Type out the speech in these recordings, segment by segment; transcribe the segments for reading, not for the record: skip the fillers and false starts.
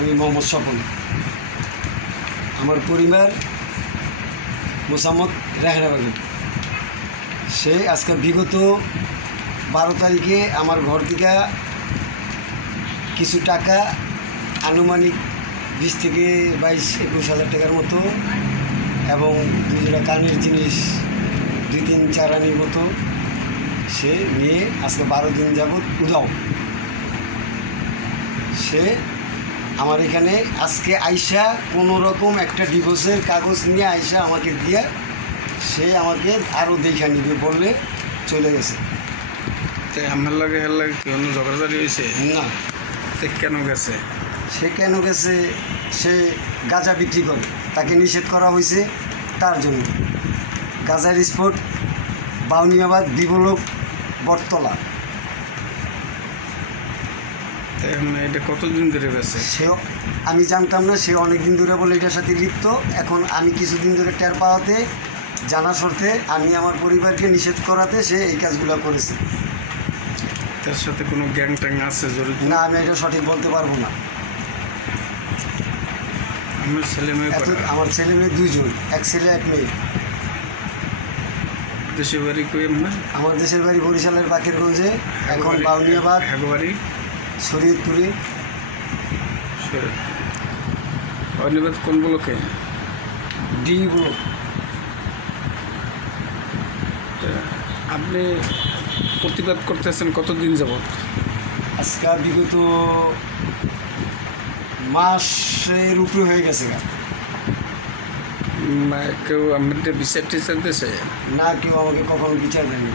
আমি মোহাম্মদ স্বপন। আমার পরিবার মোসাম্মদ রেহানা বেগম। সে আজকে বিগত 12 তারিখে আমার ঘর থেকে কিছু টাকা, আনুমানিক 20 থেকে 22-21 হাজার টাকার মতো, এবং 2 জোড়া কানের জিনিস 2-3-4 আনির মতো সে নিয়ে আজকে 12 দিন যাবৎ উধাও। সে আমার এখানে আজকে আইসা কোনো রকম একটা ডিভোর্সের কাগজ নিয়ে আইসা আমাকে দিয়ে সে আমাকে আরও দেখা নিবে বললে চলে গেছে। আমার লাগে হের লাগে কি অন্য ঝগড়াঝাড়ি হয়েছে না। কেন গেছে? সে কেন গেছে? সে গাঁজা বিক্রি করে, তাকে নিষেধ করা হয়েছে তার জন্য। গাঁজার স্পট বাউনিয়াবাদ, বিবলক, বটতলা। এটা কতদিন ধরে গেছে? সেও আমি জানতাম না, সে অনেক দিন ধরে বলে এটার সাথে লিপ্ত। এখন আমি কিছুদিন ধরে টের পাওয়াতে, জানা শর্তে আমি আমার পরিবারকে নিষেধ করাতে সে এই কাজগুলো করেছে। তার সাথে কোনো গ্যাং ট্যাং আছে জড়িত? না, আমি এটা সঠিক বলতে পারবো না। আমার ছেলে মেয়ে আমার ছেলে মেয়ে 2 জন, এক ছেলে এক মেয়ে। দেশের বাড়ি কই আপনার? আমার দেশের বাড়ি বরিশালের বাকেরগঞ্জে, এখন বাউনিয়াবাদ, বাড়ি শরীয়তপুরে। বাউনিয়াবাদ কোন ব্লকে? D block. আপনি প্রতিবাদ করতেছেন কতদিন যাবত? আজকে বিগত মাসের উপরে হয়ে গেছে। কেউ আমাদের বিচার টিচার দিয়েছে? না, কেউ আমাকে কখনো বিচার দেয়নি।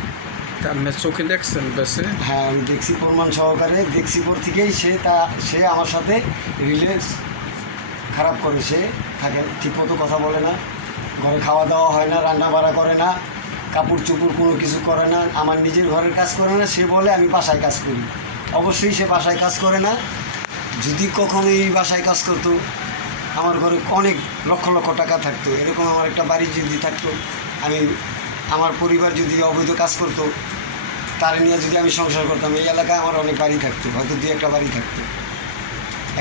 তা আপনি চোখে দেখছেন বেশি? হ্যাঁ, আমি দেখছি, প্রমাণ সহকারে দেখছি। পর থেকেই সে আমার সাথে রিলেটস খারাপ করে। সে থাকে ঠিকমতো কথা বলে না, ঘরে খাওয়া দাওয়া হয় না, রান্না বাড়া করে না, কাপড় চোপড় কোনো কিছু করে না, আমার নিজের ঘরের কাজ করে না। সে বলে আমি বাসায় কাজ করি। অবশ্যই সে বাসায় কাজ করে না। যদি কখনো এই বাসায় কাজ করতো, আমার ঘরে অনেক লক্ষ লক্ষ টাকা থাকতো। এরকম আমার একটা বাড়ি যদি থাকতো, আমার পরিবার যদি অবৈধ কাজ করতো, তার নিয়ে যদি আমি সংসার করতাম, এই এলাকায় আমার অনেক বাড়ি থাকতো, হয়তো 2-1টা বাড়ি থাকতো।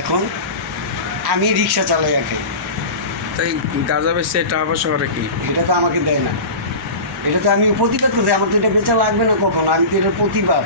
এখন আমি রিক্সা চালাই একে। তাই গাঁজা বেচছে টাকা পয়সা করে কি? এটা তো আমাকে দেয় না। এটা তো আমি প্রতিবাদ করছি। আমার তো এটা বেচা লাগবে না কখনো। আমি তো এটার প্রতিবাদ